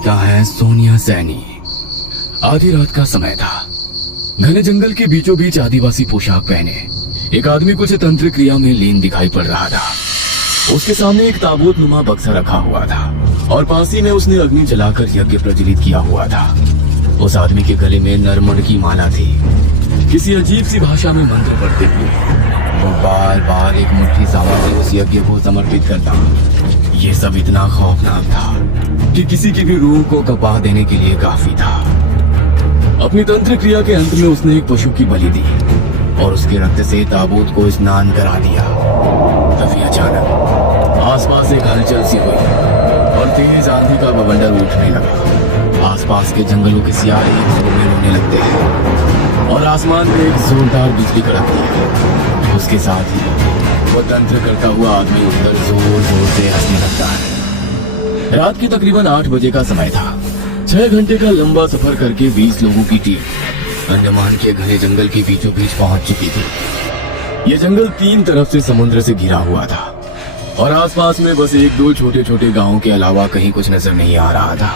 नायिका है सोनिया सैनी। आधी रात का समय था। घने जंगल के बीचों बीच आदिवासी पोशाक पहने एक आदमी कुछ तंत्र क्रिया में लीन दिखाई पड़ रहा था। उसके सामने एक ताबूत नुमा बक्सा रखा हुआ था और पास ही में उसने अग्नि जलाकर यज्ञ प्रज्वलित किया हुआ था। उस आदमी के गले में नरमण की माला थी। किसी अजीब सी भाषा में मंत्र पढ़ते हुए वो बार बार एक मुट्ठी सामग्री उस यज्ञ को समर्पित करता। ये सब इतना खौफनाक था कि किसी की भी रूह को कपा देने के लिए काफी था। अपनी तंत्र क्रिया के अंत में उसने एक पशु की बलि दी और उसके रक्त से ताबूत को स्नान करा दिया। तभी अचानक आसपास एक हलचल सी हुई और तेज आंधी का बवंडर उठने लगा। आसपास के जंगलों के सियारे एक सुर में रोने लगते हैं और आसमान में एक जोरदार बिजली कड़कती है। उसके साथ ही वो तंत्र करता हुआ आदमी उठकर जोर जोर से हंसने लगता है। रात के तकरीबन 8 बजे का समय था। 6 घंटे का लंबा सफर करके 20 लोगों की टीम अंडमान के घने जंगल के बीचों बीच पहुंच चुकी थी। यह जंगल 3 तरफ से समुद्र से घिरा हुआ था और आसपास में बस 1-2 छोटे छोटे गांवों के अलावा कहीं कुछ नजर नहीं आ रहा था।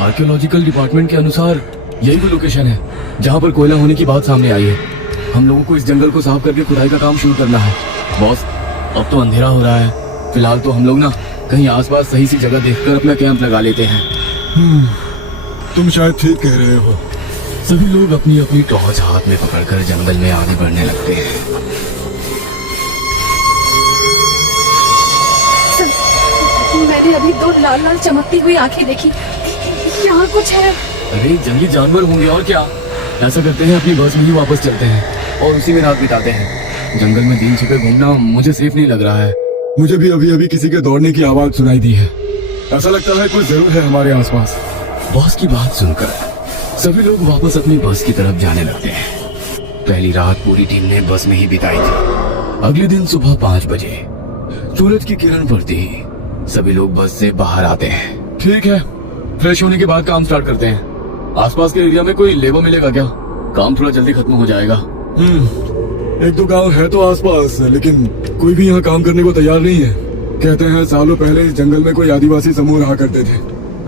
आर्कियोलॉजिकल डिपार्टमेंट के अनुसार यही वो लोकेशन है जहाँ पर कोयला होने की बात सामने आई है। हम लोगों को इस जंगल को साफ करके खुदाई का काम शुरू करना है। बॉस, अब तो अंधेरा हो रहा है। फिलहाल तो हम लोग ना कहीं आसपास सही सी जगह देखकर अपना कैंप लगा लेते हैं। तुम शायद ठीक कह रहे हो। सभी लोग अपनी अपनी टॉर्च हाथ में पकड़कर जंगल में आगे बढ़ने लगते हैं। मैंने अभी 2 लाल लाल चमकती हुई आंखें देखी। यहाँ कुछ है। अरे जंगली जानवर होंगे और क्या। ऐसा करते हैं, अपनी बस में ही वापस चलते हैं और उसी में रात बिताते हैं। जंगल में दिन छिपे घूमना मुझे सेफ नहीं लग रहा है। मुझे भी अभी अभी किसी के दौड़ने की आवाज सुनाई दी है। ऐसा लगता है कोई जरूर है हमारे आसपास। बॉस की बात सुनकर सभी लोग वापस अपनी बस की तरफ जाने लगते हैं। पहली रात पूरी टीम ने बस में ही बिताई थी। अगले दिन सुबह 5 बजे सूरज की किरण पड़ते ही सभी लोग बस से बाहर आते हैं। ठीक है, फ्रेश होने के बाद काम स्टार्ट करते हैं। आसपास के एरिया में कोई लेबर मिलेगा क्या? काम थोड़ा जल्दी खत्म हो जाएगा। 1-2 गांव है तो आसपास, लेकिन कोई भी यहाँ काम करने को तैयार नहीं है। कहते हैं सालों पहले इस जंगल में कोई आदिवासी समूह रहा करते थे,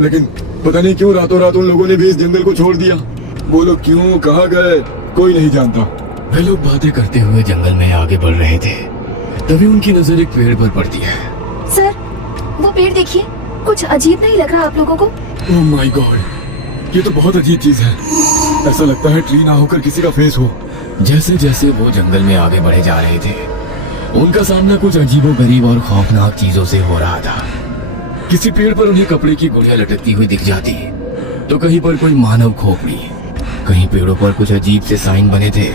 लेकिन पता नहीं क्यों रातों रात उन लोगों ने भी इस जंगल को छोड़ दिया। वो लोग क्यों, कहाँ गए, कोई नहीं जानता। वे लोग बातें करते हुए जंगल में आगे बढ़ रहे थे। तभी उनकी नजर एक पेड़ पर पड़ती है। सर, वो पेड़ देखिए, कुछ अजीब नहीं लग रहा आप लोगों को? ओह माय गॉड, ये तो बहुत अजीब चीज है। ऐसा लगता है ट्री ना होकर किसी का फेस हो। जैसे जैसे वो जंगल में आगे बढ़े जा रहे थे, उनका सामना कुछ अजीबोगरीब और खौफनाक चीजों से हो रहा था। किसी पेड़ पर उन्हें कपड़े की गुड़िया लटकती हुई दिख जाती, तो कहीं पर कोई मानव खोपड़ी, कहीं पेड़ों पर कुछ अजीब से साइन बने थे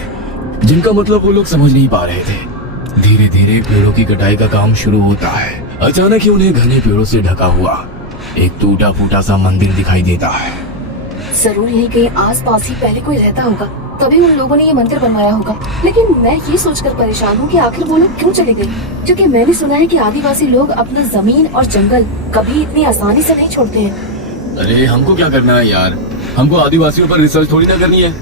जिनका मतलब वो लोग समझ नहीं पा रहे थे। धीरे धीरे पेड़ों की कटाई का काम शुरू होता है। अचानक ही उन्हें घने पेड़ों से ढका हुआ एक टूटा फूटा सा मंदिर दिखाई देता है। जरूर यही कहीं आस-पास ही पहले कोई रहता होगा, तभी उन लोगों ने ये मंदिर बनवाया होगा। लेकिन मैं ये सोचकर परेशान हूँ कि आखिर वो लोग क्यों चले गए, क्योंकि मैंने सुना है कि आदिवासी लोग अपना जमीन और जंगल कभी इतनी आसानी से नहीं छोड़ते हैं। अरे हमको क्या करना है यार, हमको आदिवासियों पर रिसर्च थोड़ी ना करनी है।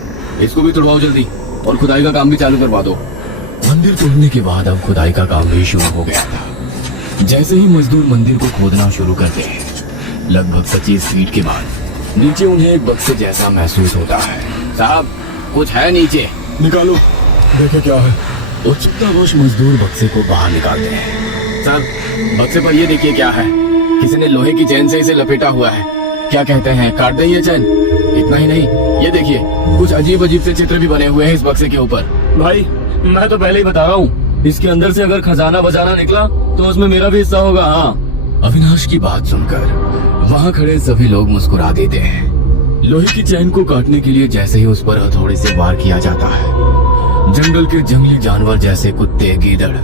इसको भी तोड़वाओ जल्दी और खुदाई का काम भी चालू करवा दो। मंदिर तोड़ने के बाद अब खुदाई का काम भी शुरू हो गया था। जैसे ही मजदूर मंदिर को खोदना शुरू करते हैं, लगभग 25 फीट के बाद नीचे उन्हें एक बक्से जैसा महसूस होता है। साहब, कुछ है नीचे। निकालो, देखे क्या है। उत्सुकतावश मजदूर बक्से को बाहर निकालते हैं। सर, बक्से पर ये देखिए क्या है। किसी ने लोहे की चैन से इसे लपेटा हुआ है। क्या कहते हैं, काट दें ये चैन? इतना ही नहीं, ये देखिए कुछ अजीब अजीब से चित्र भी बने हुए हैं इस बक्से के ऊपर। भाई, मैं तो पहले ही बता रहा हूँ, इसके अंदर से अगर खजाना बजाना निकला तो उसमें मेरा भी हिस्सा होगा। हाँ। अविनाश की बात सुनकर वहाँ खड़े सभी लोग मुस्कुरा देते हैं। लोहे की चैन को काटने के लिए जैसे ही उस पर हथौड़े से वार किया जाता है, जंगल के जंगली जानवर जैसे कुत्ते, गीदड़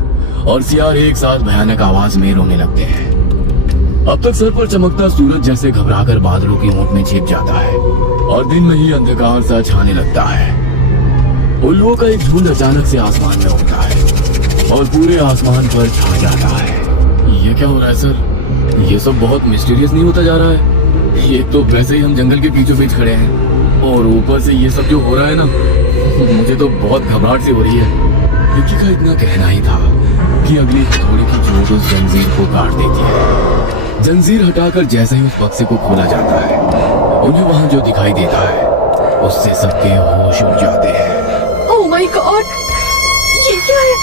और सियार एक साथ भयानक आवाज में रोने लगते हैं। अब तक सर पर चमकता सूरज जैसे घबराकर बादलों की ऊंट में छिप जाता है और दिन में ही अंधकार सा छाने लगता है। उल्लुओं का एक झुंड अचानक से आसमान में उड़ता है और पूरे आसमान पर छा जाता है। ये क्या हो रहा है सर? ये सब बहुत मिस्टीरियस नहीं होता जा रहा है? ये तो वैसे ही हम जंगल के बीचों बीच खड़े हैं और ऊपर से ये सब जो हो रहा है ना, मुझे तो बहुत घबराहट सी हो रही है। विक्की का इतना कहना ही था कि अगली हथौड़े की चोट उस जंजीर को काट देती है। जंजीर हटाकर जैसे ही उस बक्से को खोला जाता है, उन्हें वहां जो दिखाई देता है उससे सबके होश उड़ जाते हैं। ओह माय गॉड, ये क्या है?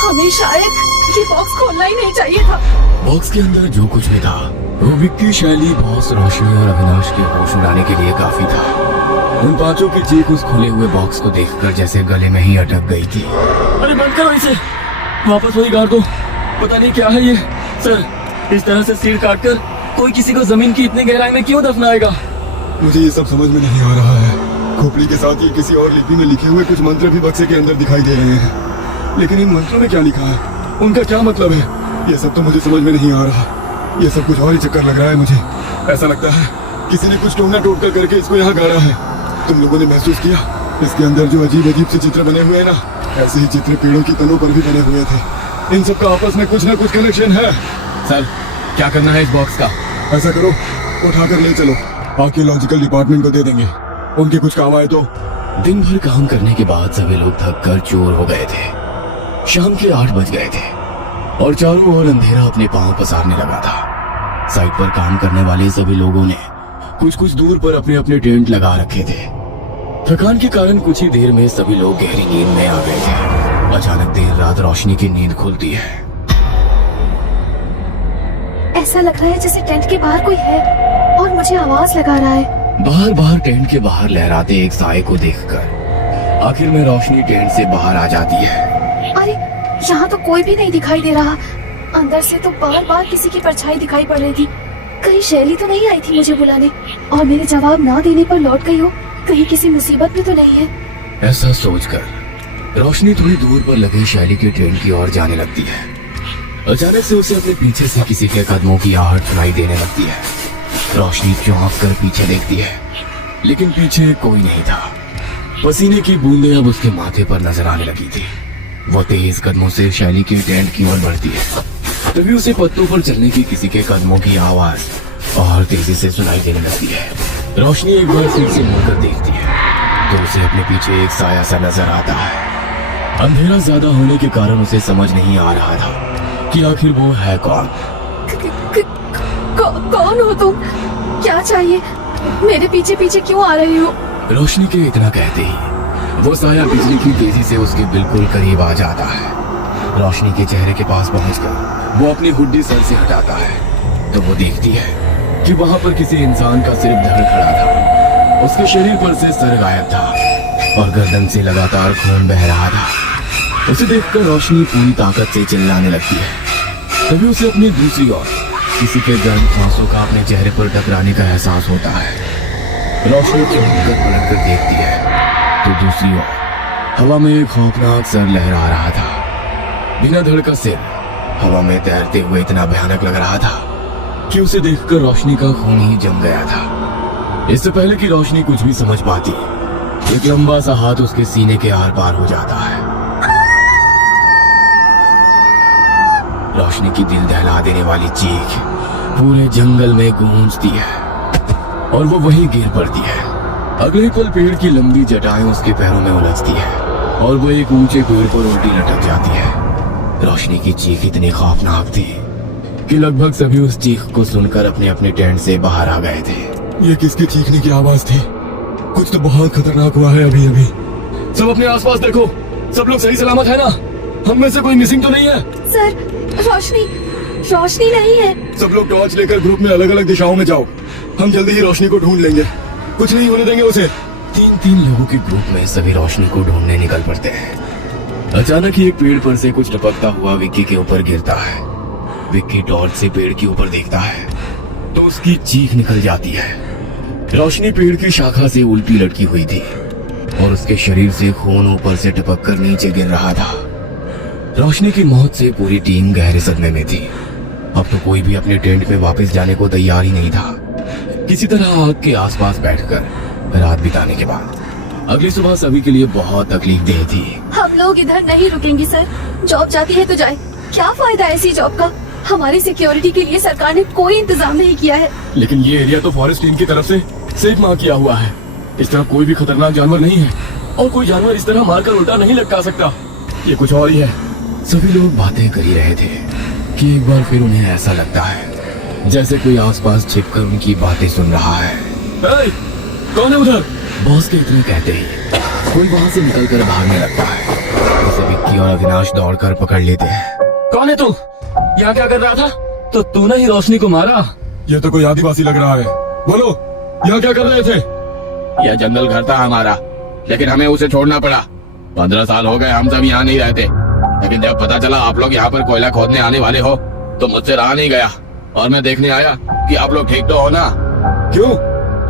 हमें शायद ये बॉक्स खोलना ही नहीं चाहिए था। बॉक्स के अंदर जो कुछ भी था वो विक्की, शैली, बॉस, रोशनी और अविनाश के होश उड़ाने के लिए काफी था। उन पांचों की चीख उस खुले हुए बॉक्स को देखकर जैसे गले में ही अटक गई थी। अरे बंद करो इसे, वापस वही गाड़ दो। पता नहीं क्या है ये। सर, इस तरह से सिर काटकर कोई किसी को जमीन की इतनी गहराई में क्यों दफनाएगा? मुझे ये सब समझ में नहीं आ रहा है। खोपड़ी के साथ ही किसी और लिपि में लिखे हुए कुछ मंत्र भी बक्से के अंदर दिखाई दे रहे हैं, लेकिन इन मंत्रों में क्या लिखा है, उनका क्या मतलब है, ये सब तो मुझे समझ में नहीं आ रहा। ये सब कुछ और ही चक्कर लग रहा है मुझे। ऐसा लगता है किसी ने कुछ टोना टोट कर करके इसको यहाँ गाड़ा है। तुम लोगों ने महसूस किया इसके अंदर जो अजीब अजीब से चित्र बने हुए हैं ना, ऐसे ही चित्र पेड़ों की तनों पर भी बने हुए थे। इन सब का आपस में कुछ ना कुछ कनेक्शन है। सर, क्या करना है इस बॉक्स का? ऐसा करो, उठाकर ले चलो, आर्कियोलॉजिकल डिपार्टमेंट को दे देंगे, उनके कुछ काम आए तो। दिन भर काम करने के बाद सभी लोग थक कर चूर हो गए थे। शाम के 8 बज गए थे और चारों ओर अंधेरा अपने पांव पसारने लगा था। साइट पर काम करने वाले सभी लोगों ने कुछ कुछ दूर पर अपने अपने टेंट लगा रखे थे। थकान के कारण कुछ ही देर में सभी लोग गहरी नींद में आ गए थे। अचानक देर रात रोशनी की नींद खुलती है। ऐसा लग रहा है जैसे टेंट के बाहर कोई है और मुझे आवाज लगा रहा है। बाहर बाहर टेंट के बाहर लहराते एक साए को देखकर आखिर में रोशनी टेंट से बाहर आ जाती है। अरे, यहाँ तो कोई भी नहीं दिखाई दे रहा। अंदर से तो बार बार किसी की परछाई दिखाई पड़ रही थी। कहीं शैली तो नहीं आई थी मुझे बुलाने और मेरे जवाब ना देने पर लौट गई हो? कहीं किसी मुसीबत में तो नहीं है? ऐसा सोचकर रोशनी थोड़ी दूर पर लगे शैली के टेंट की ओर जाने लगती है। अचानक से उसे अपने पीछे से किसी के कदमों की आहट सुनाई देने लगती है। रोशनी चौंक कर पीछे देखती है, लेकिन पीछे कोई नहीं था। पसीने की बूंदें अब उसके माथे पर नजर आने लगी थी। वो तेज कदमों से शैली के टेंट की ओर बढ़ती है। तभी उसे पत्तों पर चलने की किसी के कदमों की आवाज और तेजी से सुनाई देने लगती है। रोशनी एक बार फिर से मुड़कर देखती है तो उसे अपने पीछे एक साया सा नजर आता है। अंधेरा ज्यादा होने के कारण उसे समझ नहीं आ रहा था कि आखिर वो है कौन। कौन हो तुम? क्या चाहिए? मेरे पीछे पीछे क्यों आ रही हो? रोशनी के इतना कहते ही वो साया बिजली की तेजी से उसके बिल्कुल करीब आ जाता है। रोशनी के चेहरे के पास पहुंचकर वो अपनी हुड्डी सर से हटाता है तो वो देखती है कि वहां पर किसी इंसान का सिर धड़ खड़ा था। उसके शरीर पर से सर गायब था और गर्दन से लगातार खून बह रहा था। उसे देखकर रोशनी पूरी ताकत से चिल्लाने लगती है। तभी उसे अपनी दूसरी ओर किसी के गर्म सांसों का अपने चेहरे पर टकराने का एहसास होता है। रोशनी चौंक कर पलट कर देखती है तो दूसरी ओर हवा में एक खौफनाक सर लहरा रहा था। बिना धड़ का सिर हवा में तैरते हुए इतना भयानक लग रहा था कि उसे देखकर रोशनी का खून ही जम गया था। इससे पहले कि रोशनी कुछ भी समझ पाती, एक लंबा सा हाथ उसके सीने के आर पार हो जाता है। रोशनी की दिल दहला देने वाली चीख पूरे जंगल में गूंजती है और वो वहीं गिर पड़ती है। अगले पल पेड़ की लंबी जटाएं उसके पैरों में उलझती है और वो एक ऊंचे पेड़ पर उल्टी लटक जाती है। रोशनी की चीख इतनी खौफनाक थी कि लगभग सभी उस चीख को सुनकर अपने अपने टेंट से बाहर आ गए थे। ये किसके चीखने की आवाज थी? कुछ तो बहुत खतरनाक हुआ है अभी अभी। सब अपने आसपास देखो, सब लोग सही सलामत है ना? हम में से कोई मिसिंग तो नहीं है? सर, रोशनी नहीं है। सब लोग टॉर्च लेकर ग्रुप में अलग अलग दिशाओं में जाओ, हम जल्दी ही रोशनी को ढूंढ लेंगे, कुछ नहीं होने देंगे उसे। 3-3 लोगों के ग्रुप में सभी रोशनी को ढूंढने निकल पड़ते हैं। अचानक ही एक पेड़ पर से कुछ टपकता हुआ विक्की के ऊपर गिरता है। विक्की टॉर्च से पेड़ के ऊपर देखता है तो उसकी चीख निकल जाती है। रोशनी पेड़ की शाखा से उल्टी लटकी हुई थी और उसके शरीर से खून ऊपर से टपक कर नीचे गिर रहा था। रोशनी की मौत से पूरी टीम गहरे सदमे में थी। अब तो कोई भी अपने टेंट में वापस जाने को तैयार ही नहीं था। किसी तरह आग के आसपास बैठकर रात बिताने के बाद अगली सुबह सभी के लिए बहुत तकलीफदेह थी। हम लोग इधर नहीं रुकेंगे सर। जॉब जाती है तो जाए, क्या फायदा ऐसी जॉब का? हमारी सिक्योरिटी के लिए सरकार ने कोई इंतजाम नहीं किया है। लेकिन ये एरिया तो फॉरेस्ट टीम की तरफ से सेफ मार्क किया हुआ है। इस तरफ कोई भी खतरनाक जानवर नहीं है और कोई जानवर इस तरह मारकर उल्टा नहीं लटका सकता। ये कुछ और ही है। सभी लोग बातें कर ही रहे थे कि एक बार फिर उन्हें ऐसा लगता है जैसे कोई आसपास छिपकर उनकी बातें सुन रहा है। ए, कौन है उधर? बॉस के इतने कहते ही कोई वहां से निकलकर भागने लगता है। उसे विक्की और अविनाश दौड़कर पकड़ लेते हैं। कौन है तू? यहाँ क्या कर रहा था? तो तूने ही रोशनी को मारा? ये तो कोई आदिवासी लग रहा है। बोलो, यहाँ क्या कर रहे थे? यह जंगल घर था हमारा, लेकिन हमें उसे छोड़ना पड़ा। 15 साल हो गए हम सब यहाँ नहीं रहते, लेकिन जब पता चला आप लोग यहाँ पर कोयला खोदने आने वाले हो तो मुझसे रहा नहीं गया और मैं देखने आया कि आप लोग ठीक तो हो ना। क्यों?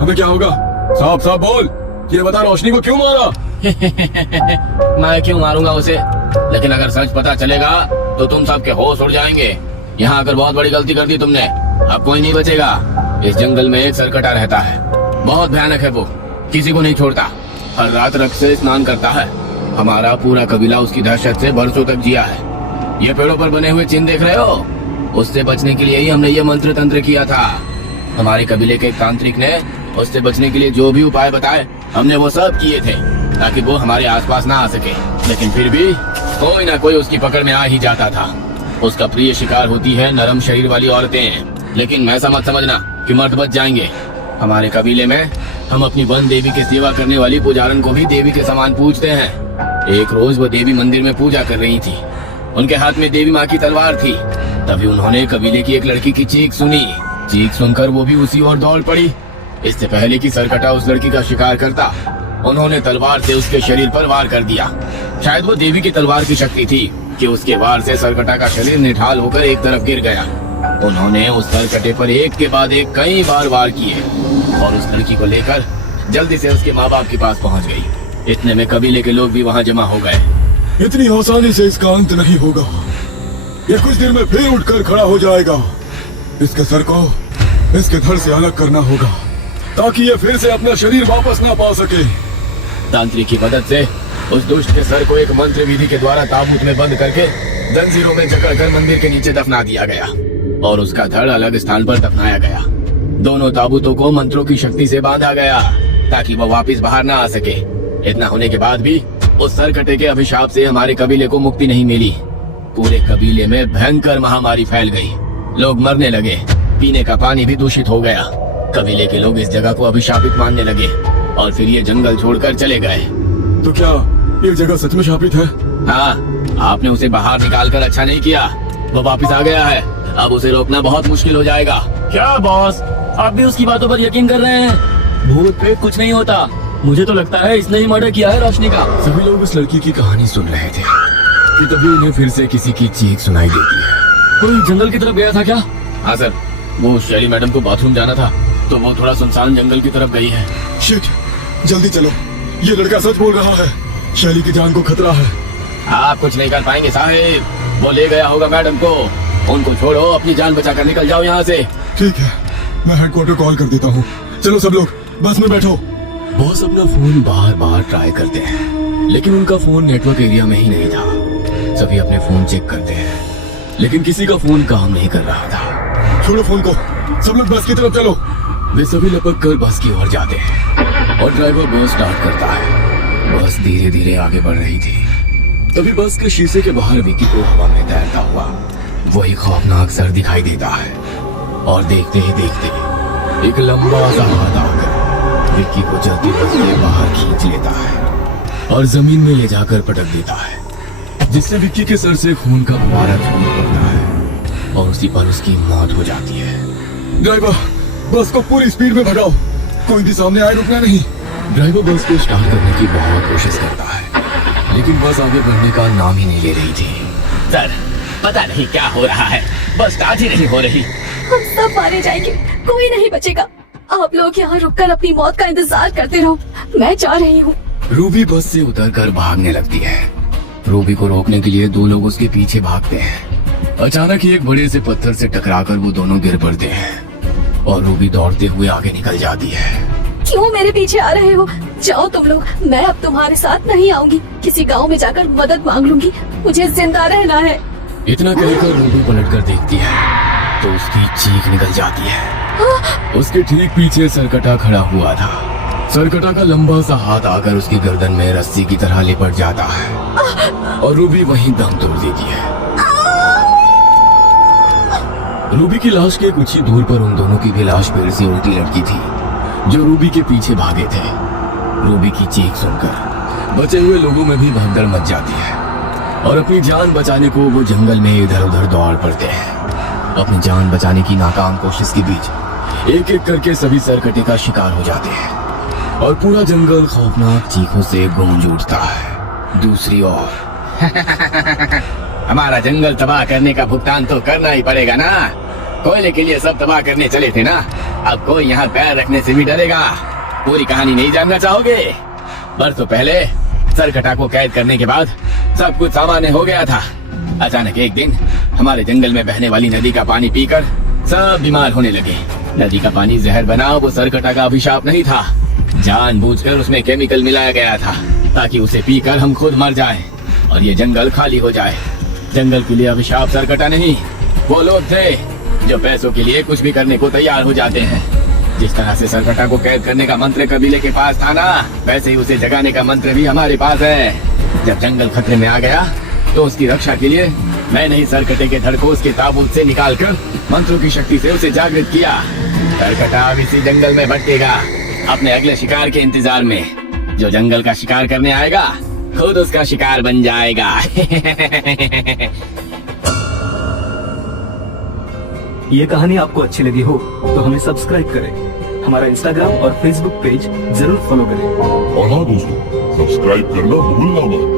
हमें क्या होगा? साफ साफ बोल, ये बता रोशनी को क्यों मारा? मैं क्यों मारूंगा उसे? लेकिन अगर सच पता चलेगा तो तुम सबके होश उड़ जाएंगे। यहाँ आकर बहुत बड़ी गलती कर दी तुमने, अब कोई नहीं बचेगा। इस जंगल में एक सरकटा रहता है, बहुत भयानक है वो, किसी को नहीं छोड़ता। हर रात रक्त से स्नान करता है। हमारा पूरा कबीला उसकी दहशत से बरसों तक जिया है। ये पेड़ों पर बने हुए चिन्ह देख रहे हो, उससे बचने के लिए ही हमने ये मंत्र तंत्र किया था। हमारे कबीले के तांत्रिक ने उससे बचने के लिए जो भी उपाय बताए हमने वो सब किए थे, ताकि वो हमारे आसपास ना आ सके। लेकिन फिर भी कोई ना कोई उसकी पकड़ में आ ही जाता था। उसका प्रिय शिकार होती है नरम शरीर वाली औरतें, लेकिन ऐसा मत समझना कि मर्द बच जाएंगे। हमारे कबीले में हम अपनी वन देवी की सेवा करने वाली पुजारन को भी देवी के समान पूजते हैं। एक रोज वो देवी मंदिर में पूजा कर रही थी, उनके हाथ में देवी माँ की तलवार थी। तभी उन्होंने कबीले की एक लड़की की चीख सुनी। चीख सुनकर वो भी उसी ओर दौड़ पड़ी। इससे पहले कि सरकटा उस लड़की का शिकार करता, उन्होंने तलवार से उसके शरीर पर वार कर दिया। शायद वो देवी की तलवार की शक्ति थी कि उसके वार से सरकटा का शरीर निठाल होकर एक तरफ गिर गया। उन्होंने उस सरकटे पर एक के बाद एक कई बार वार किए और उस लड़की को लेकर जल्दी से उसके माँ बाप के पास पहुँच गई। इतने में कबीले के लोग भी वहाँ जमा हो गए। इतनी आसानी से इसका अंत नहीं होगा, ये कुछ देर में फिर उठकर खड़ा हो जाएगा। इसके सर को इसके धड़ से अलग करना होगा ताकि ये फिर से अपना शरीर वापस ना पा सके। तांत्रिक की मदद से उस दुष्ट के सर को एक मंत्र विधि के द्वारा ताबूत में बंद करके जंजीरों में जकड़कर मंदिर के नीचे दफना दिया गया और उसका धड़ अलग स्थान पर दफनाया गया। दोनों ताबूतों को मंत्रों की शक्ति से बांधा गया ताकि वो वापस बाहर ना आ सके। इतना होने के बाद भी उस सरकटे के अभिशाप से हमारे कबीले को मुक्ति नहीं मिली। पूरे कबीले में भयंकर महामारी फैल गई, लोग मरने लगे, पीने का पानी भी दूषित हो गया। कबीले के लोग इस जगह को अभिशापित मानने लगे और फिर ये जंगल छोड़कर चले गए। तो क्या ये जगह सच में शापित है? हाँ, आपने उसे बाहर निकाल कर अच्छा नहीं किया, वो वापस आ गया है। अब उसे रोकना बहुत मुश्किल हो जाएगा। क्या बॉस, आप भी उसकी बातों पर यकीन कर रहे हैं? भूत प्रेत कुछ नहीं होता। मुझे तो लगता है इसने ही मर्डर किया है रोशनी का। सभी लोग उस लड़की की कहानी सुन रहे थे कि तभी उन्हें फिर से किसी की चीख सुनाई देती है। कोई जंगल की तरफ गया था क्या? हाँ सर, वो शैली मैडम को बाथरूम जाना था तो वो थोड़ा सुनसान जंगल की तरफ गई है। शिट, जल्दी चलो, ये लड़का सच बोल रहा है। शैली की जान को खतरा है। आप कुछ नहीं कर पाएंगे साहिब, वो ले गया होगा मैडम को। उनको छोड़ो, अपनी जान बचाकर निकल जाओ यहाँ से। ठीक है, मैं हेडक्वार्टर कॉल कर देता हूँ। चलो सब लोग बस में बैठो। बॉस अपना फोन बार बार ट्राई करते हैं, लेकिन उनका फोन नेटवर्क एरिया में ही नहीं था। सभी अपने फोन चेक करते हैं, लेकिन किसी का फोन काम नहीं कर रहा था। छोड़ो फोन को, सब लोग बस की तरफ चलो। वे सभी लपक कर बस की ओर जाते हैं और ड्राइवर बस स्टार्ट करता है। बस धीरे धीरे आगे बढ़ रही थी। तभी बस के शीशे के बाहर विक्की को हवा में तैरता हुआ वही खौफनाक सर दिखाई देता है और देखते ही देखते एक लंबा सा हाथ आकर विक्की को चलती बस से बाहर खींच लेता है और जमीन में ले जाकर पटक देता है, जिससे विक्की के सर से खून का फुवारा छूट पड़ता है और उसी पर उसकी मौत हो जाती है। ड्राइवर, बस को पूरी स्पीड में भगाओ, कोई भी सामने आए रुकना नहीं। ड्राइवर बस को स्टार्ट करने की बहुत कोशिश करता है, लेकिन बस आगे बढ़ने का नाम ही नहीं ले रही थी। सर, पता नहीं क्या हो रहा है, बस स्टार्ट ही नहीं हो रही। हम सब मारे जाएंगे, कोई नहीं बचेगा। आप लोग यहाँ रुककर अपनी मौत का इंतजार करते रहो, मैं जा रही हूँ। रूबी बस से उतरकर भागने लगती है। रूबी को रोकने के लिए दो लोग उसके पीछे भागते हैं। अचानक ही एक बड़े से पत्थर से टकराकर वो दोनों गिर पड़ते हैं और रूबी दौड़ते हुए आगे निकल जाती है। क्यों मेरे पीछे आ रहे हो? जाओ तुम लोग, मैं अब तुम्हारे साथ नहीं आऊंगी। किसी गांव में जाकर मदद मांग लूंगी, मुझे जिंदा रहना है। इतना कहकर रूबी पलटकर देखती है तो उसकी चीख निकल जाती है। उसके ठीक पीछे सरकटा खड़ा हुआ था। सरकटा का लंबा सा हाथ आकर उसकी गर्दन में रस्सी की तरह लिपट जाता है और रूबी वहीं दम तोड़ देती है। रूबी की लाश के कुछ ही दूर पर उन दोनों की भी लाश पेड़ से उल्टी लटकी थी, जो रूबी के पीछे भागे थे। रूबी की चीख सुनकर बचे हुए लोगों में भी भगदड़ मच जाती है और अपनी जान बचाने को वो जंगल में इधर उधर दौड़ पड़ते हैं। अपनी जान बचाने की नाकाम कोशिश के बीच एक एक करके सभी सरकटे का शिकार हो जाते हैं और पूरा जंगल खौफनाक चीखों से गूंज उठता है। दूसरी ओर हमारा जंगल तबाह करने का भुगतान तो करना ही पड़ेगा ना। कोयले के लिए सब तबाह करने चले थे ना, अब कोई यहाँ पैर रखने से भी डरेगा। पूरी कहानी नहीं जानना चाहोगे? बरसों पहले सरकटा को कैद करने के बाद सब कुछ सामान्य हो गया था। अचानक एक दिन हमारे जंगल में बहने वाली नदी का पानी पीकर सब बीमार होने लगे। नदी का पानी जहर बना वो सरकटा का अभिशाप नहीं था, जानबूझकर उसमें केमिकल मिलाया गया था ताकि उसे पीकर हम खुद मर जाएं और ये जंगल खाली हो जाए। जंगल के लिए अभिशाप सरकटा नहीं, वो लोग थे जो पैसों के लिए कुछ भी करने को तैयार हो जाते हैं। जिस तरह से सरकटा को कैद करने का मंत्र कबीले के पास था ना, वैसे ही उसे जगाने का मंत्र भी हमारे पास है। जब जंगल खतरे में आ गया तो उसकी रक्षा के लिए मैंने ही सरकटे के धड़ को उसके ताबूत से निकालकर मंत्रों की शक्ति से उसे जागृत किया। सरकटा अब इसी जंगल में भटकेगा अपने अगले शिकार के इंतजार में। जो जंगल का शिकार करने आएगा खुद उसका शिकार बन जाएगा। ये कहानी आपको अच्छी लगी हो तो हमें सब्सक्राइब करें, हमारा इंस्टाग्राम और फेसबुक पेज जरूर फॉलो करें। और हाँ दोस्तों, सब्सक्राइब करना भूलना मत।